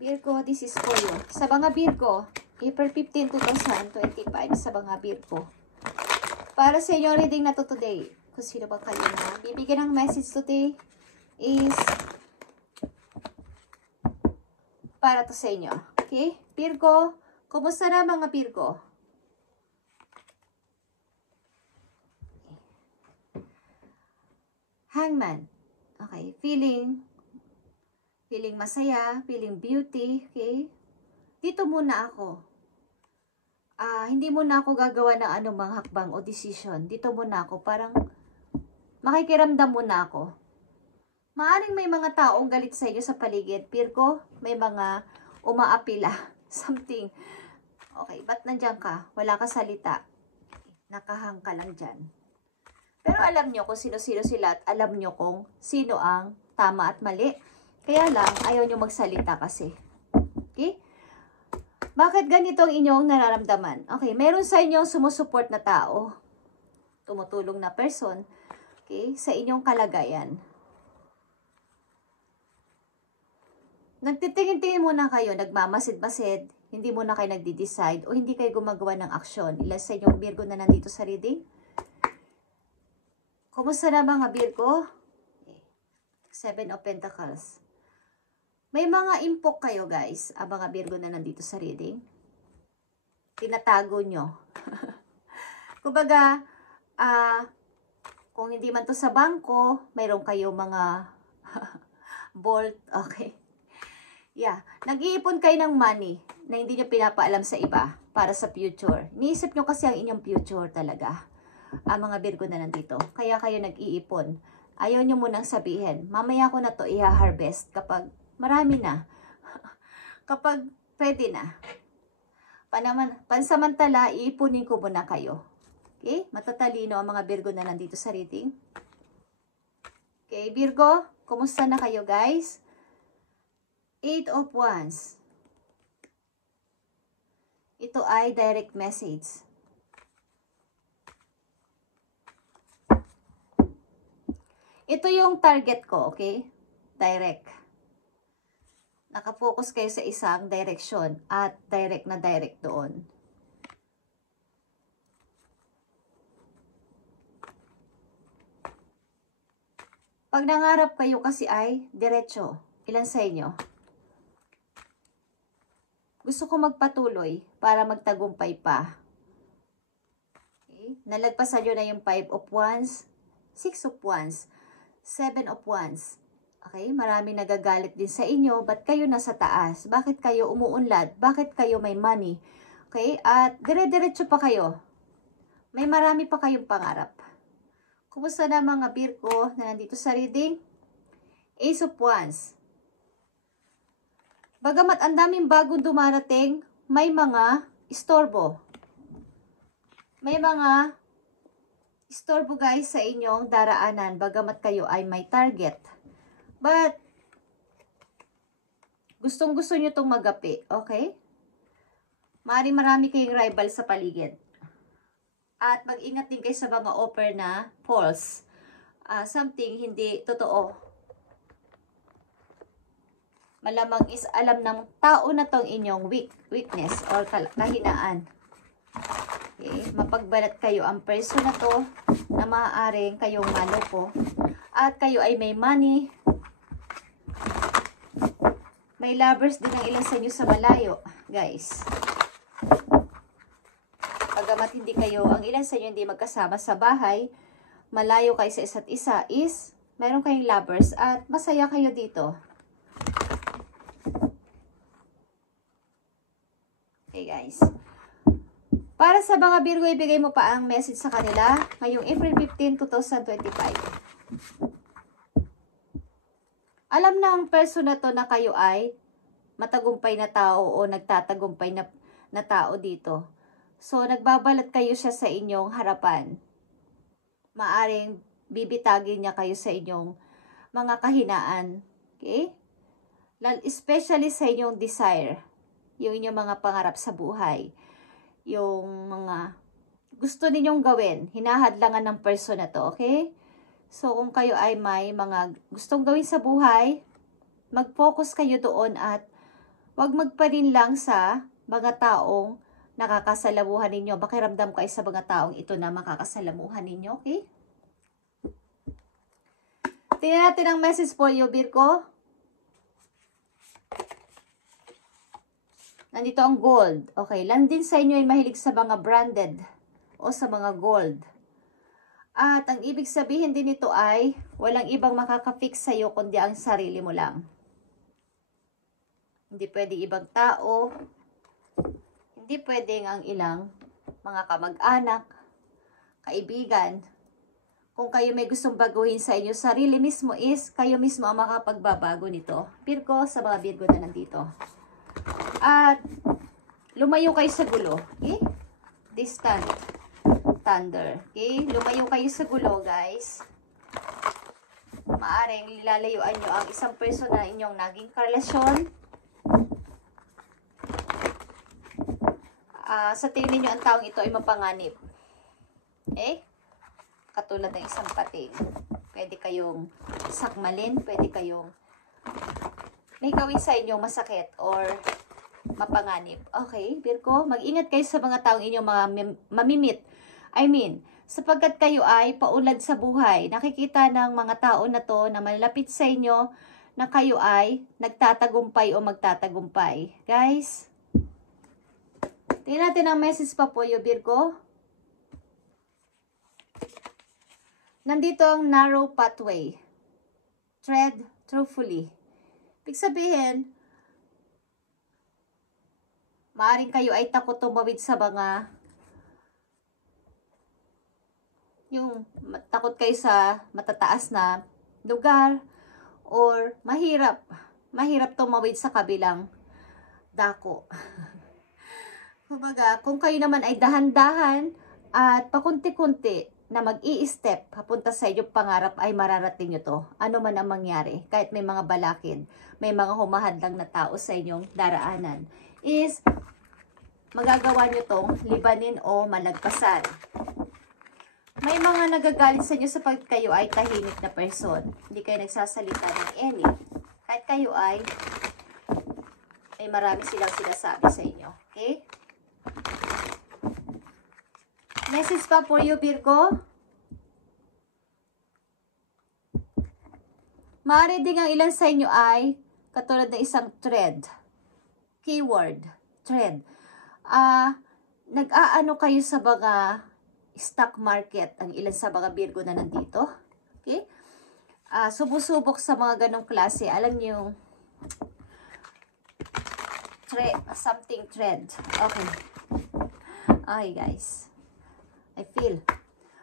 Virgo, this is for you. Sa mga Virgo, April 15, 2025, sa mga Virgo. Para sa inyo reading na to today, kung sino ba kayo na bibigyan ng message today, is para to sa inyo. Okay? Virgo, kumusta na mga Virgo? Hangman. Okay, feeling masaya, feeling beauty, okay? Dito muna ako. Hindi muna ako gagawa ng anumang hakbang o decision. Dito muna ako, parang makikiramdam muna ako. Maaring may mga taong galit sa inyo sa paligid, Virgo, may mga umaapila, something. Okay, ba't nandiyan ka? Wala ka salita. Nakahang ka lang dyan. Pero alam nyo kung sino-sino sila at alam nyo kung sino ang tama at mali. Kaya lang, ayaw nyo magsalita kasi. Okay? Bakit ganito ang inyong nararamdaman? Okay, meron sa inyong sumusuport na tao. Tumutulong na person. Okay, sa inyong kalagayan. Nagtitingin-tingin muna kayo, nagmamasid-masid, hindi muna kayo nagdi-decide o hindi kayo gumagawa ng aksyon. Ilan sa inyong Virgo na nandito sa reading? Kumusta na mga Virgo? Okay. 7 of Pentacles. May mga impok kayo guys, ang mga Virgo na nandito sa reading. Tinatago nyo. Kumbaga, kung hindi man to sa bangko, mayroon kayo mga vault, okay. Yeah, nag-iipon kayo ng money na hindi nyo pinapaalam sa iba para sa future. Iniisip nyo kasi ang inyong future talaga, ang mga Virgo na nandito. Kaya kayo nag-iipon. Ayaw nyo munang sabihin, mamaya ko na to i-harvest kapag marami na. Kapag pwede na. Pansamantala, iipunin ko muna kayo. Okay? Matatalino ang mga Virgo na nandito sa reading. Okay, Virgo, kumusta na kayo guys? 8 of Wands. Ito ay direct message. Ito yung target ko, okay? Direct. Nakafocus kayo sa isang direction at direct na direct doon. Pag nangarap kayo kasi ay diretso. Ilan sa inyo? Gusto ko magpatuloy para magtagumpay pa. Okay? Nalagpasan nyo na yung 5 of Wands, 6 of Wands, 7 of Wands. Okay? Maraming nagagalit din sa inyo. Ba't kayo nasa taas? Bakit kayo umuunlad? Bakit kayo may money? Okay? At dire-diretso pa kayo. May marami pa kayong pangarap. Kumusta na mga Virgo na nandito sa reading? Ace of Wands. Bagamat ang daming bagong dumarating, may mga istorbo. May mga istorbo guys sa inyong daraanan. Bagamat kayo ay may target. But, gustong-gusto nyo itong magapi. Okay? Marami kayong rival sa paligid. At mag-ingat din kayo sa mga offer na false. Something hindi totoo. Malamang is alam ng tao na tong inyong weakness or kahinaan. Okay? Mapagbalat kayo ang person na to na maaaring kayong maloko. At kayo ay may money. May lovers din ang ilan sa inyo sa malayo, guys. Pagamat hindi kayo, ang ilan sa inyo hindi magkasama sa bahay, malayo kayo sa isa't isa is, meron kayong lovers at masaya kayo dito. Okay guys. Para sa mga Virgo, ibigay mo pa ang message sa kanila ngayong April 15, 2025. Alam ng person na to na kayo ay matagumpay na tao o nagtatagumpay na tao dito. So, nagbabalat kayo siya sa inyong harapan. Maaring bibitagin niya kayo sa inyong mga kahinaan. Okay? Especially sa inyong desire. Yung inyong mga pangarap sa buhay. Yung mga gusto ninyong gawin. Hinahadlangan ng person na to. Okay? So, kung kayo ay may mga gustong gawin sa buhay, mag-focus kayo doon at Huwag magparin lang sa mga taong nakakasalamuhan ninyo. Makiramdam kayo sa mga taong ito na makakasalamuhan ninyo, okay? Tingnan natin ang message for you, Virgo. Nandito ang gold. Okay, lang din sa inyo ay mahilig sa mga branded o sa mga gold. At ang ibig sabihin din nito ay walang ibang makaka-fix sa iyo kundi ang sarili mo lang. Hindi pwede ibang tao, hindi pwedeng ang ilang mga kamag-anak, kaibigan. Kung kayo may gustong baguhin sa inyo sarili mismo is kayo mismo ang makapagbabago nito. Virgo, sa mga Virgo na nandito. At lumayo kayo sa gulo. Okay? Distant. Thunder. Okay? Lumayo kayo sa gulo, guys. Maaring lilalayuan nyo ang isang person na inyong naging karelasyon. Sa tingin niyo ang taong ito ay mapanganib. Okay? Katulad ng isang pating. Pwede kayong sakmalin, pwede kayong may gawin sa inyo masakit or mapanganib. Okay, Virgo, mag-ingat kayo sa mga taong inyong mga mamimit. I mean, sapagkat kayo ay paunlad sa buhay. Nakikita ng mga tao na to na malapit sa inyo na kayo ay nagtatagumpay o magtatagumpay. Guys, tingnan natin ang message pa po yung Virgo. Nandito ang narrow pathway. Tread truthfully. Ibig sabihin, maaring kayo ay takot tumawid sa mga yung takot kayo sa matataas na lugar or mahirap tumawid sa kabilang dako. Kumbaga, kung kayo naman ay dahan-dahan at pakunti-kunti na mag-i-step papunta sa inyong pangarap ay mararating nyo to. Ano man ang mangyari, kahit may mga balakid, may mga humahadlang na tao sa inyong daraanan, is magagawa nyo tong libanin o malagpasan. May mga nagagalit sa inyo sapagkat kayo ay tahimik na person. Hindi kayo nagsasalita ng any. Kahit kayo ay may marami silang sinasabi sa inyo. Okay? Message pa for you, Virgo. Maaari din ang ilan sa inyo ay katulad ng isang thread. Keyword, thread. Nag-aano kayo sa mga stock market, ang ilan sa mga Virgo na nandito. Okay? Subusubok sa mga ganong klase. Alam niyo, something thread. Okay. Okay, guys. I feel.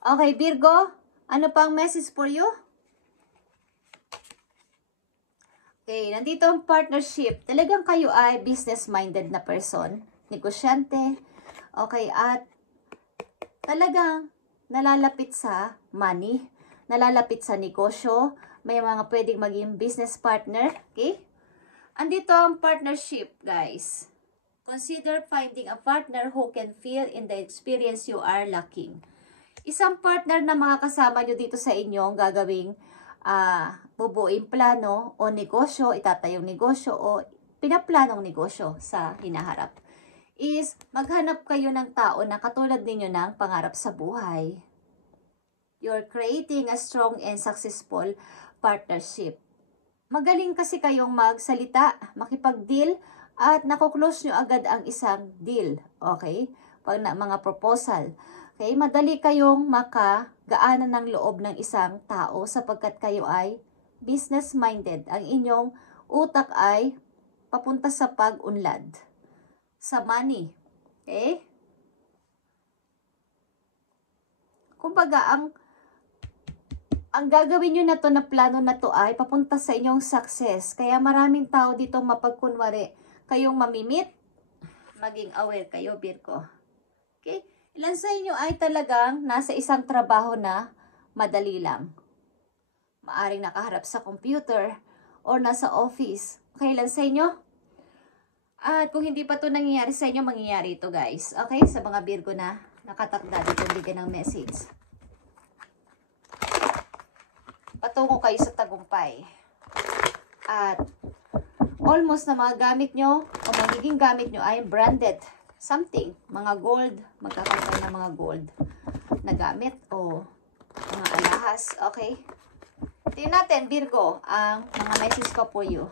Okay, Virgo. Ano pang message for you? Okay, nandito ang partnership. Talagang kayo ay business-minded na person. Negosyante. Okay, at talagang nalalapit sa money. Nalalapit sa negosyo. May mga pwedeng maging business partner. Okay? Andito ang partnership, guys. Consider finding a partner who can fill in the experience you are lacking. Isang partner na makakasama nyo dito sa inyong gagawing bubuing plano o negosyo, itatayong negosyo o pinaplanong negosyo sa hinaharap. Is maghanap kayo ng tao na katulad ninyo ng pangarap sa buhay. You're creating a strong and successful partnership. Magaling kasi kayong magsalita, makipag-deal, at nakuklose nyo agad ang isang deal. Okay? Pag mga proposal. Okay? Madali kayong makagaanan ng loob ng isang tao sapagkat kayo ay business-minded. Ang inyong utak ay papunta sa pag-unlad. Sa money. Okay? Kumbaga, ang gagawin nyo na to na plano na to ay papunta sa inyong success. Kaya maraming tao dito mapagkunwari kayong mamimit, maging aware kayo, Virgo. Okay? Ilan sa inyo ay talagang nasa isang trabaho na madali lang. Maaring nakaharap sa computer or nasa office. Okay, ilan sa inyo? At kung hindi pa to nangyayari sa inyo, mangyayari ito, guys. Okay? Sa mga Virgo na nakatakda dito bigyan ng message. Patungo kayo sa tagumpay. At almost na mga gamit nyo o magiging gamit nyo ay branded something. Mga gold, magkakaroon ng mga gold na gamit o mga alahas. Okay? Tingnan natin, Virgo, ang mga message ko for you.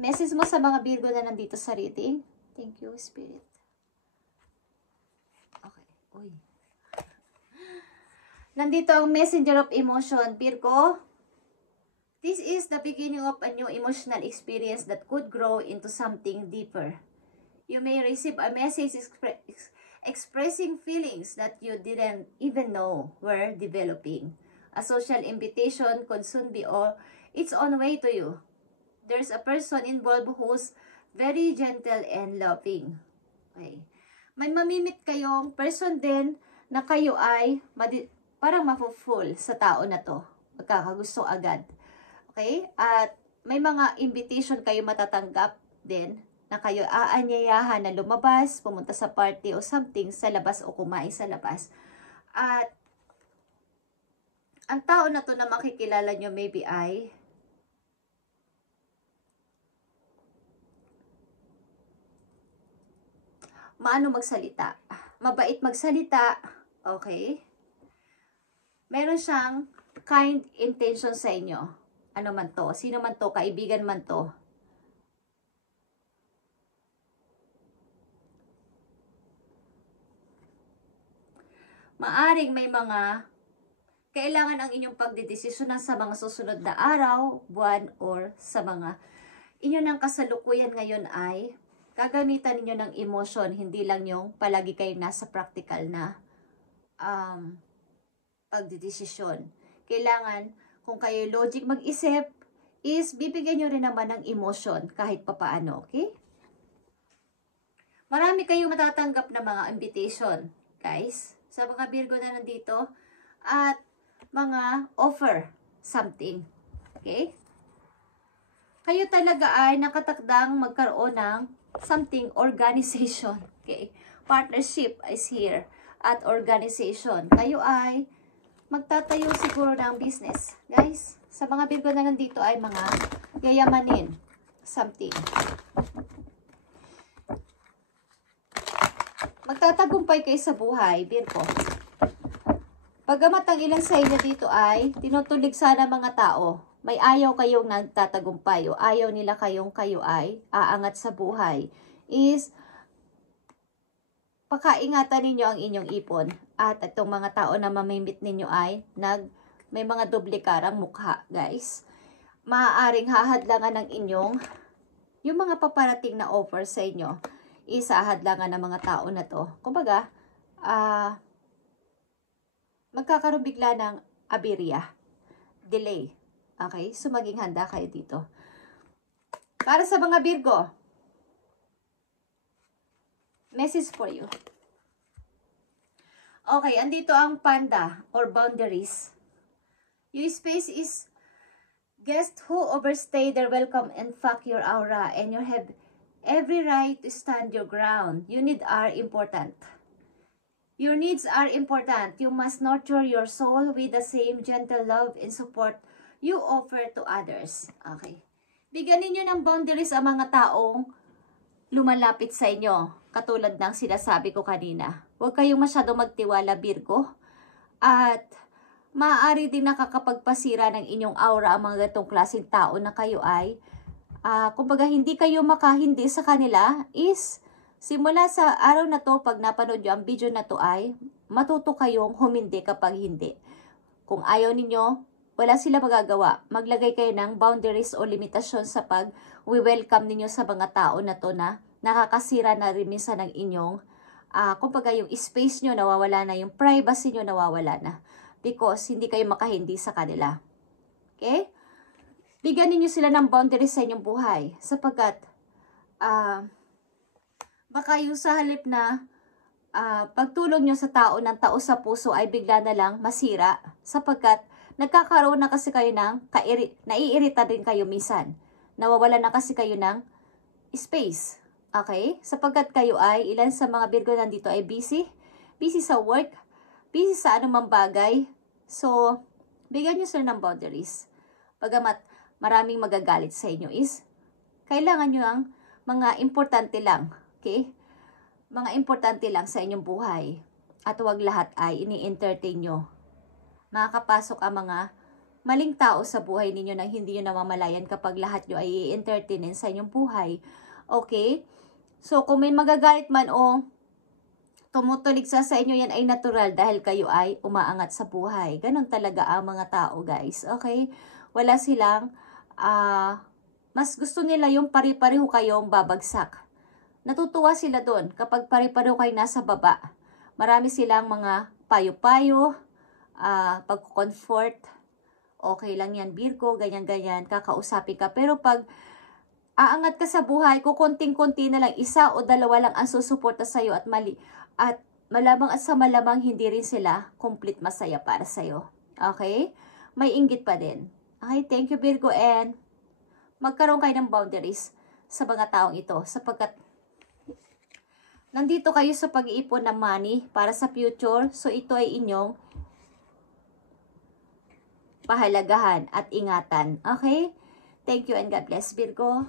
Message mo sa mga Virgo na nandito sa reading. Thank you, Spirit. Okay. Uy. Nandito ang messenger of emotion, Virgo. This is the beginning of a new emotional experience that could grow into something deeper. You may receive a message expressing feelings that you didn't even know were developing. A social invitation could soon be on its own way to you. There's a person involved who's very gentle and loving. Okay. May mamimit kayong person din na kayo ay parang mafuful sa tao na to. Magkakagusto agad. Okay? At may mga invitation kayo matatanggap din na kayo aanyayahan na lumabas, pumunta sa party o something sa labas o kumain sa labas. At ang tao na to na makikilala nyo maybe ay maano magsalita. Mabait magsalita. Okay? Meron siyang kind intention sa inyo. Ano man to? Sino man to? Kaibigan man to? Maaring may mga kailangan ang inyong pagdedesisyonan sa mga susunod na araw, buwan, or sa mga inyo ng kasalukuyan ngayon ay gagamitan ninyo ng emotion, hindi lang yung palagi kayo nasa practical na pagdedesisyon. Kailangan, kung kayo logic mag-isip, is bibigyan nyo rin naman ng emotion kahit papaano, okay? Marami kayong matatanggap na mga invitation, guys, sa mga Virgo na nandito, at mga offer something, okay? Kayo talaga ay nakatakdang magkaroon ng something organization, okay? Partnership is here at organization. Kayo ay magtatayo siguro ng business, guys. Sa mga Virgo na nandito ay mga yayamanin something. Magtatagumpay kayo sa buhay, Virgo. Pagamat ang ilang sa inyo dito ay tinutulig sana mga tao, may ayaw kayong nagtatagumpay o ayaw nila kayo ay aangat sa buhay, is pakaingatan ninyo ang inyong ipon. At itong mga tao na mamimit ninyo ay may mga doble karang mukha, guys. Maaaring hahadlangan ng inyong yung mga paparating na offer sa inyo, isahadlangan ng mga tao na to. Kumbaga, magkakaroon bigla ng aberya, delay. Okay? So, maging handa kayo dito. Para sa mga Virgo, message for you. Okay, andito ang panda or boundaries. Your space is guests who overstay their welcome and fuck your aura, and you have every right to stand your ground. Your needs are important. Your needs are important. You must nurture your soul with the same gentle love and support you offer to others. Okay. Bigyan ninyo ng boundaries ang mga taong lumalapit sa inyo. Katulad ng sinasabi ko kanina. Huwag kayong masyado magtiwala, Virgo. At maaari din nakakapagpasira ng inyong aura ang mga gatong klaseng tao na kayo ay kumbaga hindi kayo makahindi sa kanila is simula sa araw na to, pag napanood nyo ang video na to ay matuto kayong humindi kapag hindi. Kung ayaw ninyo, wala sila magagawa. Maglagay kayo ng boundaries o limitasyon sa pag-welcome ninyo sa mga tao na to na nakakasira na rin minsan ng inyong, kumbaga yung space nyo nawawala na, yung privacy nyo nawawala na. Because hindi kayo makahindi sa kanila. Okay? Bigyan ninyo sila ng boundaries sa inyong buhay. Sapagkat, baka yung sa halip na pagtulong nyo sa tao ng tao sa puso ay bigla na lang masira. Sapagkat, nagkakaroon na kasi kayo ng, naiirita din kayo minsan. Nawawala na kasi kayo ng space. Okay? Sapagkat kayo ay, ilan sa mga Virgo nandito ay busy. Busy sa work. Busy sa anumang bagay. So, bigyan nyo sila ng boundaries. Pagamat maraming magagalit sa inyo is, Kailangan nyo ang mga importante lang. Okay? Mga importante lang sa inyong buhay. At huwag lahat ay ini-entertain nyo. Makakapasok ang mga maling tao sa buhay ninyo na hindi nyo namamalayan kapag lahat nyo ay i-entertainin sa inyong buhay. Okay? So, kung may magagalit man o tumutulig sa inyo, yan ay natural dahil kayo ay umaangat sa buhay. Ganon talaga ang mga tao, guys. Okay? Wala silang, mas gusto nila yung pari-pareho kayong babagsak. Natutuwa sila doon kapag pari-pareho kayo nasa baba. Marami silang mga payo-payo, pag-comfort. Okay lang yan, Virgo, ganyan-ganyan, kakausapin ka. Pero pag aangat ka sa buhay, kukunting-kunti na lang, isa o dalawa lang ang susuporta sa'yo at malamang at sa malamang hindi rin sila complete masaya para sa'yo. Okay? May inggit pa din. Okay, thank you, Virgo, and magkaroon kayo ng boundaries sa mga taong ito sapagkat nandito kayo sa pag-iipon ng money para sa future. So, ito ay inyong pahalagahan at ingatan. Okay? Thank you and God bless, Virgo.